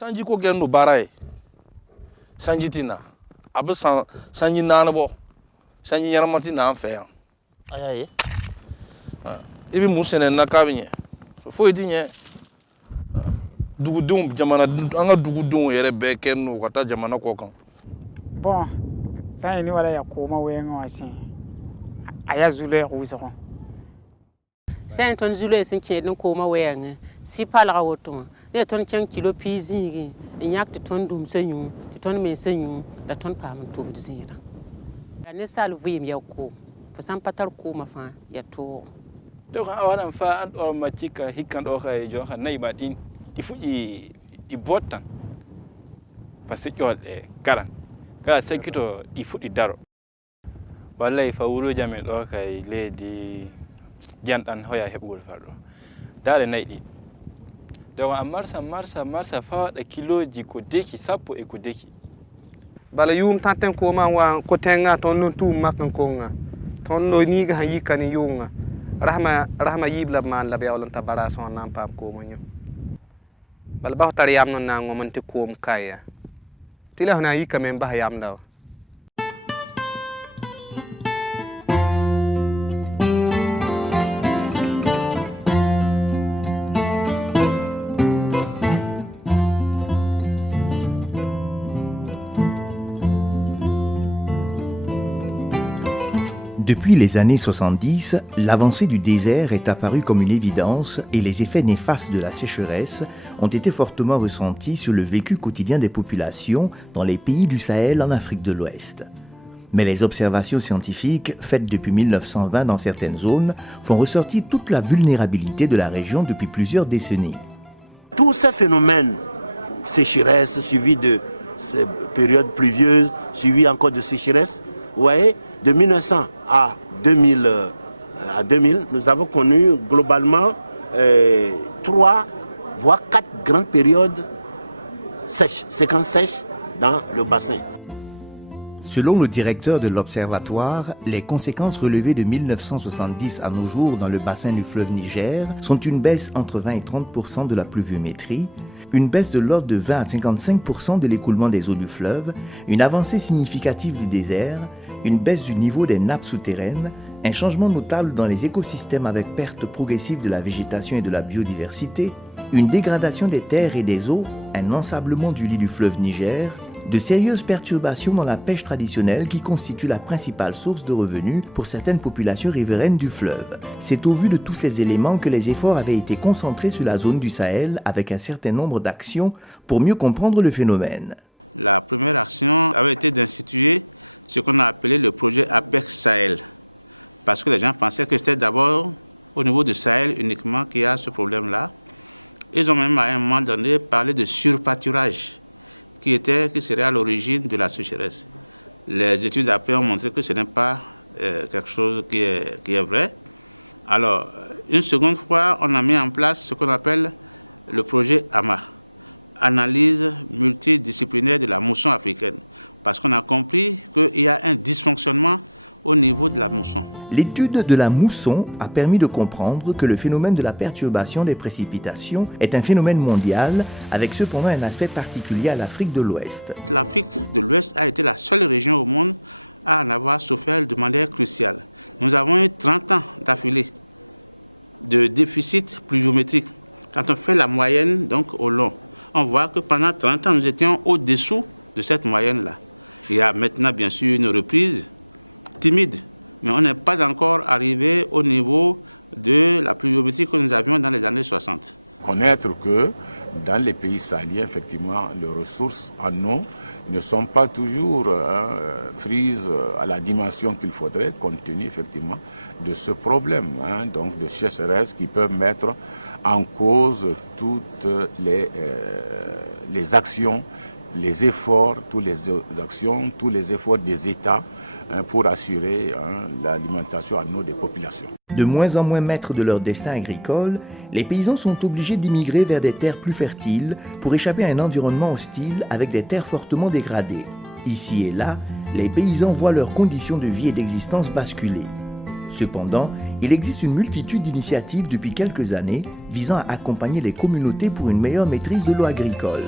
sanji ko gendo baray sanji tina abe sanji nanabo sanji yaramati na anfe ayaye ibi musene na kabinye fo edinye dugudum jamana anga dugudum yere be kenno kata jamana ko kan bon sai ni wala ya koma wenga wasi aya zule ruzo sai ton zule sin ke din koma wenga si pala woto ne ton ken kilo pizingi nyak ton dum sanyu ton me sanyu da ton pam tum dizira ne sal vuyim yakko fa san patar ko mafa ya to donc awana fa an o matika hikkan do kay jo han nay badin di fuji di botan parce que jolde kala sekito di fudi daro wallahi fa wuro jame do kay ledi jantan hoya hebgol fardo dare naydi donc marsa fa da kiloji ko deki sappo e ko deki bala yum tanten ko ma wa ko tenga ton non tu makan ko nga ton no ni ga yikani yunga rahma yibla man la bewlan tabara son nan pam ko mo nyu bal ba tar yam non na ngom te ko kaya tila hona yika men ba yam daw. Depuis les années 70, l'avancée du désert est apparue comme une évidence et les effets néfastes de la sécheresse ont été fortement ressentis sur le vécu quotidien des populations dans les pays du Sahel en Afrique de l'Ouest. Mais les observations scientifiques faites depuis 1920 dans certaines zones font ressortir toute la vulnérabilité de la région depuis plusieurs décennies. Tous ces phénomènes, sécheresse suivis de ces périodes pluvieuses, suivies encore de sécheresse, vous voyez, de 1900 à 2000, nous avons connu globalement 3 voire 4 grandes périodes sèches, séquences sèches dans le bassin. Selon le directeur de l'Observatoire, les conséquences relevées de 1970 à nos jours dans le bassin du fleuve Niger sont une baisse entre 20 et 30% de la pluviométrie, une baisse de l'ordre de 20 à 55% de l'écoulement des eaux du fleuve, une avancée significative du désert, une baisse du niveau des nappes souterraines, un changement notable dans les écosystèmes avec perte progressive de la végétation et de la biodiversité, une dégradation des terres et des eaux, un ensablement du lit du fleuve Niger, de sérieuses perturbations dans la pêche traditionnelle qui constitue la principale source de revenus pour certaines populations riveraines du fleuve. C'est au vu de tous ces éléments que les efforts avaient été concentrés sur la zone du Sahel avec un certain nombre d'actions pour mieux comprendre le phénomène. La première action avait été d'instituer ce qu'on a appelé le projet APEX Sahel. Parce que les gens pensaient que c'était d'abord au niveau du Sahel uniquement qu'il y a ce problème-là. Ils ont même à un moment donné parlé de surpâturage qui serait à l'origine de la sécheresse. Les études après ont montré que ce n'est pas quelque chose qui est vrai. Alors, une seconde fois, on a mis en place ce qu'on appelle le projet AMA. Analyse multidisciplinaire de la mousson africaine, parce qu'on a compris qu'il y a un dysfonctionnement au niveau de la mousson. L'étude de la mousson a permis de comprendre que le phénomène de la perturbation des précipitations est un phénomène mondial, avec cependant un aspect particulier à l'Afrique de l'Ouest. L'Afrique de l'Ouest a été la seule région au monde à en avoir souffert de manière cruciale. Nous avons eu 30 ans d'affilée de déficit pluviométrique. Quand on fait la moyenne, donc au long, on voit que pendant 30 ans, nous étions au-dessous de cette moyenne-là. Il y a maintenant, bien sûr, une reprise timide, mais on n'est pas encore arrivé au niveau de la pluviométrie que nous avions dans les années 60. Connaître que dans les pays sahéliens, effectivement, les ressources en eau ne sont pas toujours prises à la dimension qu'il faudrait, compte tenu effectivement de ce problème, donc de sécheresse qui peuvent mettre en cause toutes les actions, les efforts, toutes les actions, tous les efforts des États pour assurer l'alimentation en eau des populations. De moins en moins maîtres de leur destin agricole, les paysans sont obligés d'immigrer vers des terres plus fertiles pour échapper à un environnement hostile avec des terres fortement dégradées. Ici et là, les paysans voient leurs conditions de vie et d'existence basculer. Cependant, il existe une multitude d'initiatives depuis quelques années visant à accompagner les communautés pour une meilleure maîtrise de l'eau agricole.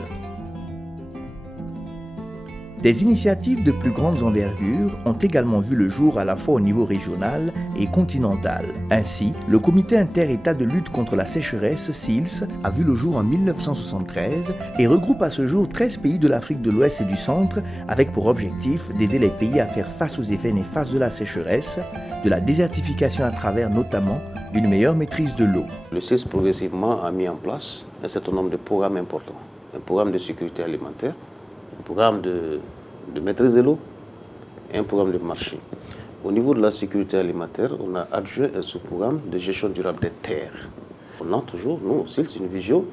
Des initiatives de plus grandes envergures ont également vu le jour à la fois au niveau régional et continental. Ainsi, le Comité inter-État de lutte contre la sécheresse, CILS, a vu le jour en 1973 et regroupe à ce jour 13 pays de l'Afrique de l'Ouest et du Centre avec pour objectif d'aider les pays à faire face aux effets néfastes de la sécheresse, de la désertification à travers notamment une meilleure maîtrise de l'eau. Le CILS progressivement a mis en place un certain nombre de programmes importants. Un programme de sécurité alimentaire, un programme de maîtrise de l'eau et un programme de marché. Au niveau de la sécurité alimentaire, on a adjoint un sous-programme de gestion durable des terres. On a toujours, nous aussi, une vision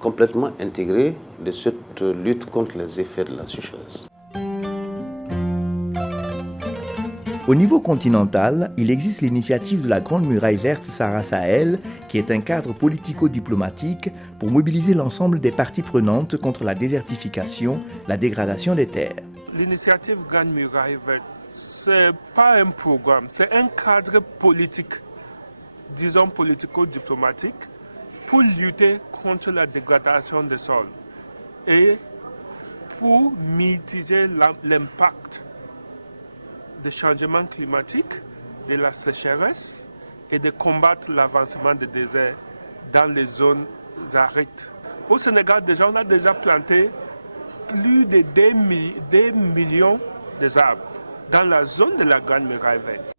complètement intégrée de cette lutte contre les effets de la sécheresse. Au niveau continental, il existe l'initiative de la Grande Muraille Verte Sahara-Sahel, qui est un cadre politico-diplomatique pour mobiliser l'ensemble des parties prenantes contre la désertification, la dégradation des terres. L'initiative Grande Muraille Verte, ce n'est pas un programme, c'est un cadre politique, disons politico-diplomatique, pour lutter contre la dégradation des sols et pour mitiger l'impact des changements climatiques, de la sécheresse et de combattre l'avancement des déserts dans les zones arides. Au Sénégal, déjà, on a déjà planté plus de 2 millions d'arbres dans la zone de la Grande Muraille Verte.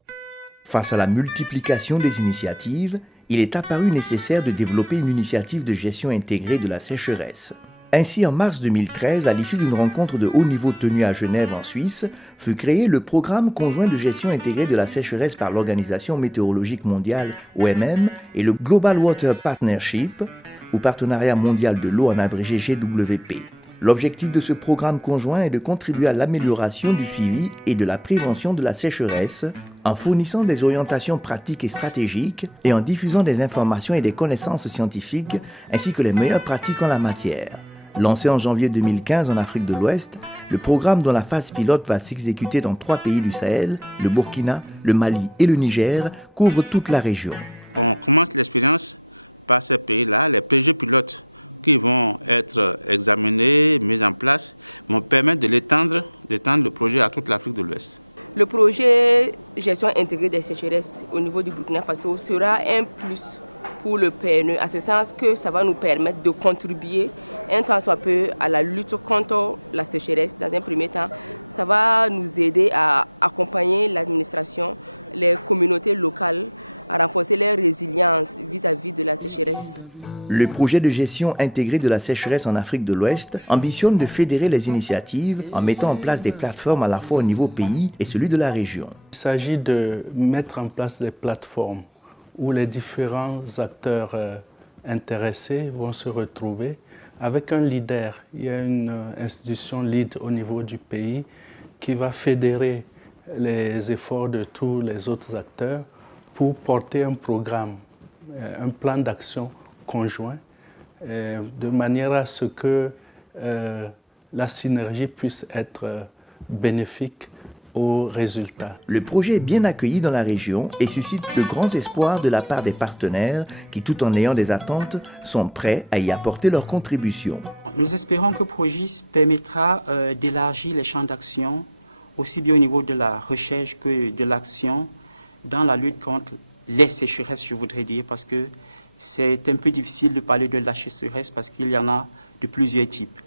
Face à la multiplication des initiatives, il est apparu nécessaire de développer une initiative de gestion intégrée de la sécheresse. Ainsi, en mars 2013, à l'issue d'une rencontre de haut niveau tenue à Genève en Suisse, fut créé le Programme conjoint de gestion intégrée de la sécheresse par l'Organisation météorologique mondiale, OMM, et le Global Water Partnership, ou Partenariat mondial de l'eau en abrégé GWP. L'objectif de ce programme conjoint est de contribuer à l'amélioration du suivi et de la prévention de la sécheresse en fournissant des orientations pratiques et stratégiques et en diffusant des informations et des connaissances scientifiques ainsi que les meilleures pratiques en la matière. Lancé en janvier 2015 en Afrique de l'Ouest, le programme dont la phase pilote va s'exécuter dans 3 pays du Sahel, le Burkina, le Mali et le Niger, couvre toute la région. On commence l'expérience par ces pays-là. Les projets pilotes qui vont être examinés, mis en place, vont permettre de l'étendre le projet à toute l'Afrique de l'Ouest. Le projet gestion intégrée des sécheresses au niveau du Burkina Faso sera un plus pour le PNE, à ce sens que ça va nous permettre de contribuer un tant soit peu à la lutte contre la sécheresse. Dans un premier temps, ça va nous aider à accompagner l'administration, les communautés locales, à renforcer leur résilience vis-à-vis de la sécheresse. Le projet de gestion intégrée de la sécheresse en Afrique de l'Ouest ambitionne de fédérer les initiatives en mettant en place des plateformes à la fois au niveau pays et celui de la région. Il s'agit de mettre en place des plateformes où les différents acteurs intéressés vont se retrouver avec un leader. Il y a une institution lead au niveau du pays qui va fédérer les efforts de tous les autres acteurs pour porter un programme, un plan d'action conjoint, de manière à ce que la synergie puisse être bénéfique aux résultats. Le projet est bien accueilli dans la région et suscite de grands espoirs de la part des partenaires qui, tout en ayant des attentes, sont prêts à y apporter leur contribution. Nous espérons que Progis permettra d'élargir les champs d'action, aussi bien au niveau de la recherche que de l'action, dans la lutte contre les sécheresses, je voudrais dire, parce que c'est un peu difficile de parler de la sécheresse parce qu'il y en a de plusieurs types.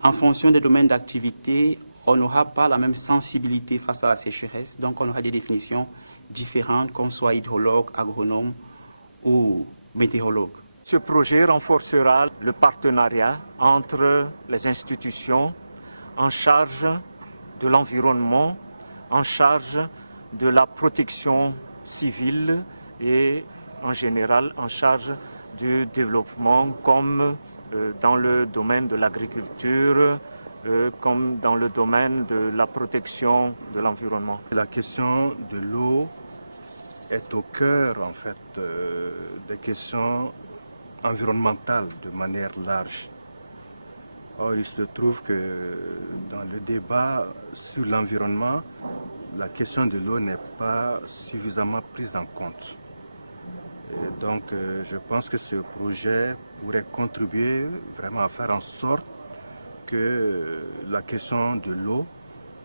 En fonction des domaines d'activité, on n'aura pas la même sensibilité face à la sécheresse, donc on aura des définitions différentes, qu'on soit hydrologue, agronome ou météorologue. Ce projet renforcera le partenariat entre les institutions en charge de l'environnement, en charge de la protection civile et en général en charge du développement comme dans le domaine de l'agriculture, comme dans le domaine de la protection de l'environnement. La question de l'eau est au cœur en fait des questions environnementales de manière large. Or, il se trouve que dans le débat sur l'environnement, la question de l'eau n'est pas suffisamment prise en compte. Et donc, je pense que ce projet pourrait contribuer vraiment à faire en sorte que la question de l'eau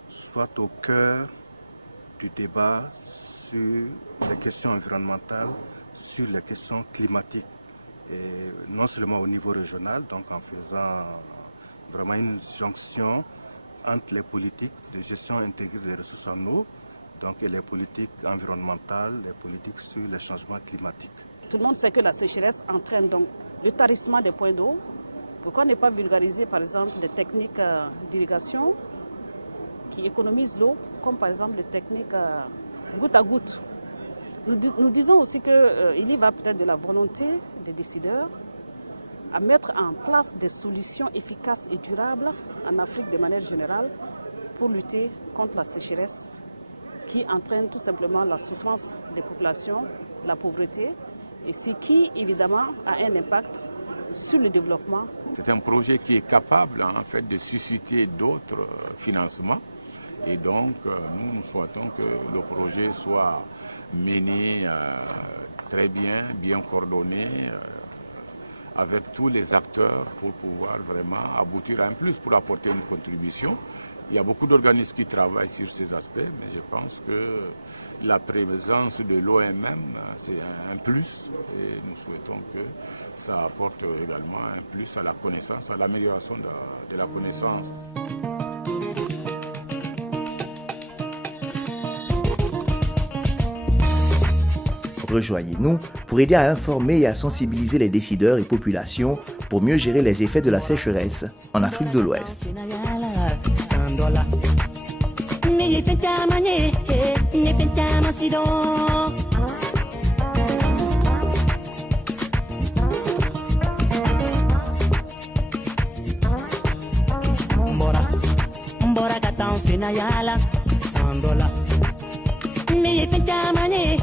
soit au cœur du débat sur les questions environnementales, sur les questions climatiques. Et non seulement au niveau régional, donc en faisant vraiment une jonction entre les politiques de gestion intégrée des ressources en eau, donc, et les politiques environnementales, les politiques sur les changements climatiques. Tout le monde sait que la sécheresse entraîne donc le tarissement des points d'eau. Pourquoi ne pas vulgariser par exemple des techniques d'irrigation qui économisent l'eau, comme par exemple les techniques goutte à goutte. Nous disons aussi qu'il y va peut-être de la volonté des décideurs à mettre en place des solutions efficaces et durables en Afrique de manière générale pour lutter contre la sécheresse qui entraîne tout simplement la souffrance des populations, la pauvreté, et ce qui évidemment a un impact sur le développement. C'est un projet qui est capable en fait de susciter d'autres financements et donc nous souhaitons que le projet soit mené très bien coordonné avec tous les acteurs pour pouvoir vraiment aboutir à un plus, pour apporter une contribution. Il y a beaucoup d'organismes qui travaillent sur ces aspects, mais je pense que la présence de l'OMM, c'est un plus et nous souhaitons que ça apporte également un plus à la connaissance, à l'amélioration de la connaissance. Rejoignez-nous pour aider à informer et à sensibiliser les décideurs et populations pour mieux gérer les effets de la sécheresse en Afrique de l'Ouest. Mbora katan senayala sandola. Me fenta mane